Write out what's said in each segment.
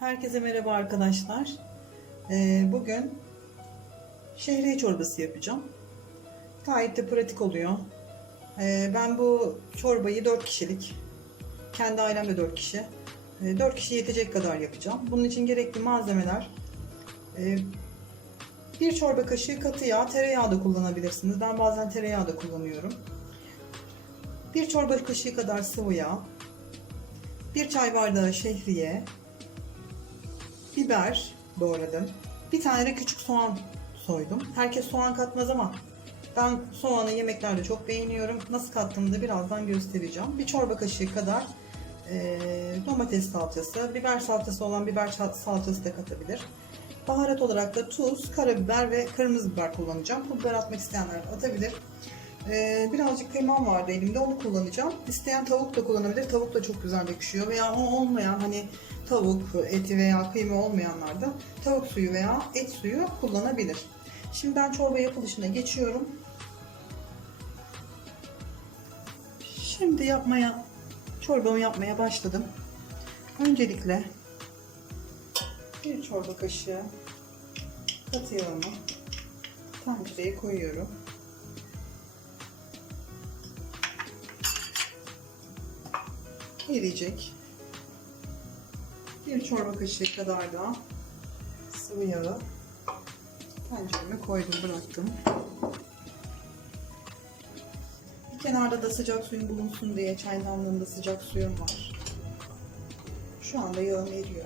Herkese merhaba arkadaşlar. Ee, bugün şehriye çorbası yapacağım. Gayet de pratik oluyor. Ee, ben bu çorbayı 4 kişilik, kendi ailemde 4 kişi, 4 kişi yetecek kadar yapacağım. Bunun için gerekli malzemeler, e, bir çorba kaşığı katı yağ, tereyağı da kullanabilirsiniz. Ben bazen tereyağı da kullanıyorum. Bir çorba kaşığı kadar sıvı yağ, bir çay bardağı şehriye, biber doğradım. Bir tane de küçük soğan soydum. Herkes soğan katmaz ama ben soğanı yemeklerde çok beğeniyorum. Nasıl kattığımı da birazdan göstereceğim. Bir çorba kaşığı kadar e, domates salçası, biber salçası olan biber salçası da katabilir. Baharat olarak da tuz, karabiber ve kırmızı biber kullanacağım. Pul biber atmak isteyenler atabilir. Ee, birazcık kıymam vardı elimde onu kullanacağım. İsteyen tavuk da kullanabilir. Tavuk da çok güzel yakışıyor. Veya o olmayan hani tavuk eti veya kıyma olmayanlar da tavuk suyu veya et suyu kullanabilir. Şimdi ben çorba yapılışına geçiyorum. Şimdi yapmaya, çorbamı yapmaya başladım. Öncelikle bir çorba kaşığı katı yağımı tencereye koyuyorum. Eriyecek. Bir çorba kaşığı kadar da sıvı yağı tencereme koydum bıraktım. Bir kenarda da sıcak suyun bulunsun diye çaydanlığında sıcak suyum var. Şu anda yağım eriyor.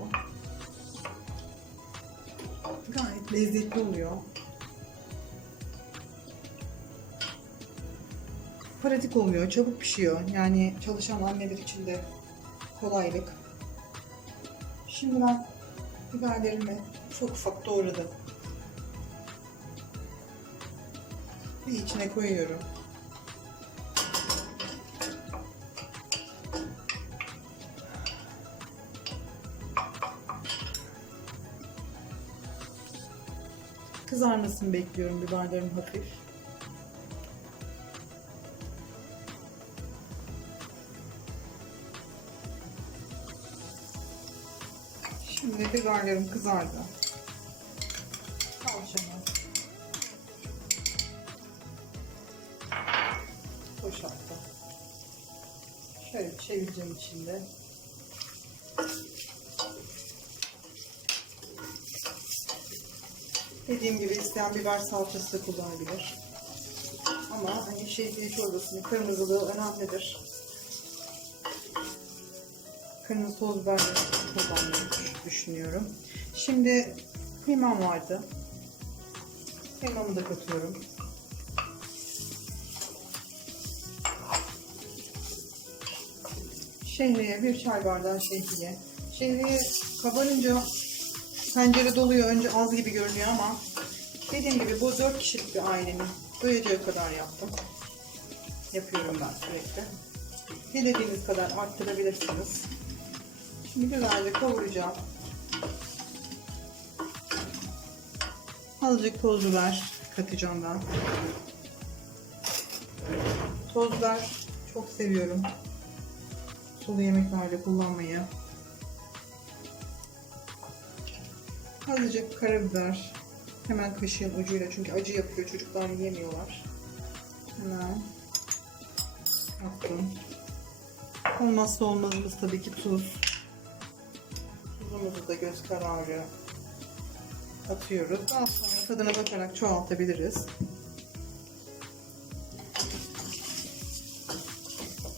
Gayet lezzetli oluyor. Pratik oluyor, çabuk pişiyor. Yani çalışan anneler için de kolaylık. Şimdi ben biberlerimi çok ufak doğradım. Ve içine koyuyorum. Kızarmasını bekliyorum biberlerim hafif. Şimdi biberlerim kızardı. Salçamı boşalttım. Şöyle çevireceğim içinde. Dediğim gibi isteyen biber salçası da kullanabilir. Ama hani şehriye çorbasının kırmızılığı önemlidir. Kırmızı toz biber düşünüyorum. Şimdi kıymam vardı. Kıymamı da katıyorum. Şehriye bir çay bardağı şehriye. Şehriye kabarınca tencere doluyor. Önce az gibi görünüyor ama dediğim gibi bu 4 kişilik bir ailenin doyacağı kadar yaptım. Yapıyorum ben sürekli. Dilediğiniz kadar arttırabilirsiniz. Güzelce kavuracağım. Azıcık toz biber katacağım ben. Toz biber çok seviyorum. Sulu yemeklerde kullanmayı. Azıcık karabiber. Hemen kaşığın ucuyla çünkü acı yapıyor. Çocuklar yemiyorlar. Hemen attım. Olmazsa olmazımız tabii ki tuz. Tuzumuzu da göz kararı atıyoruz. Daha sonra tadına bakarak çoğaltabiliriz.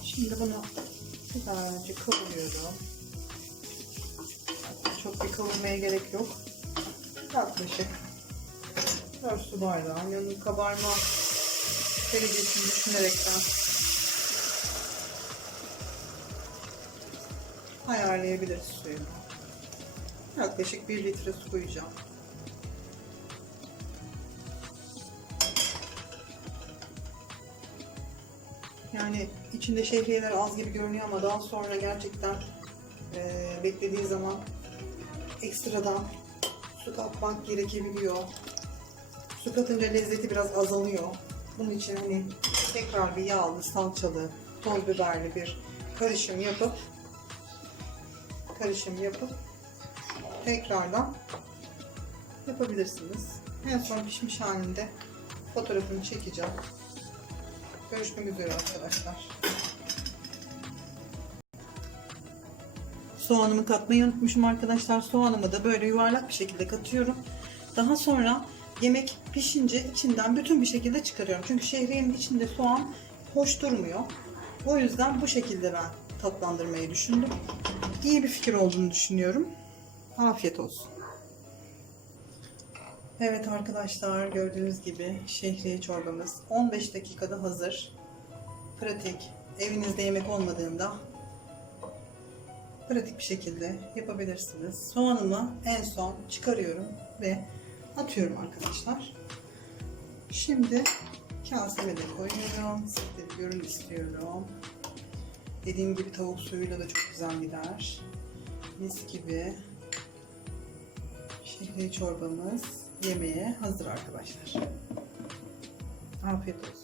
Şimdi bunu güzelce kavuruyorum. Çok bir kavurmaya gerek yok. Yaklaşık 4 su bardağı yanın kabarma derecesini düşünerekten ayarlayabiliriz suyunu. Yaklaşık 1 litre su koyacağım. Yani içinde şehriyeler az gibi görünüyor ama daha sonra gerçekten e, beklediği zaman ekstradan su katmak gerekebiliyor. Su katınca lezzeti biraz azalıyor. Bunun için hani tekrar bir yağlı, salçalı, toz biberli bir karışım yapıp karışım yapıp tekrardan yapabilirsiniz. En son pişmiş halinde fotoğrafını çekeceğim. Görüşmek üzere arkadaşlar. Soğanımı katmayı unutmuşum arkadaşlar. Soğanımı da böyle yuvarlak bir şekilde katıyorum. Daha sonra yemek pişince içinden bütün bir şekilde çıkarıyorum. Çünkü şehriyenin içinde soğan hoş durmuyor. O yüzden bu şekilde ben tatlandırmayı düşündüm. İyi bir fikir olduğunu düşünüyorum. Afiyet olsun. Evet arkadaşlar gördüğünüz gibi şehriye çorbamız 15 dakikada hazır. Pratik. Evinizde yemek olmadığında pratik bir şekilde yapabilirsiniz. Soğanımı en son çıkarıyorum ve atıyorum arkadaşlar. Şimdi kaseme de koyuyorum. Size görün istiyorum. Dediğim gibi tavuk suyuyla da çok güzel gider. Mis gibi şehriye çorbamız yemeğe hazır arkadaşlar. Afiyet olsun.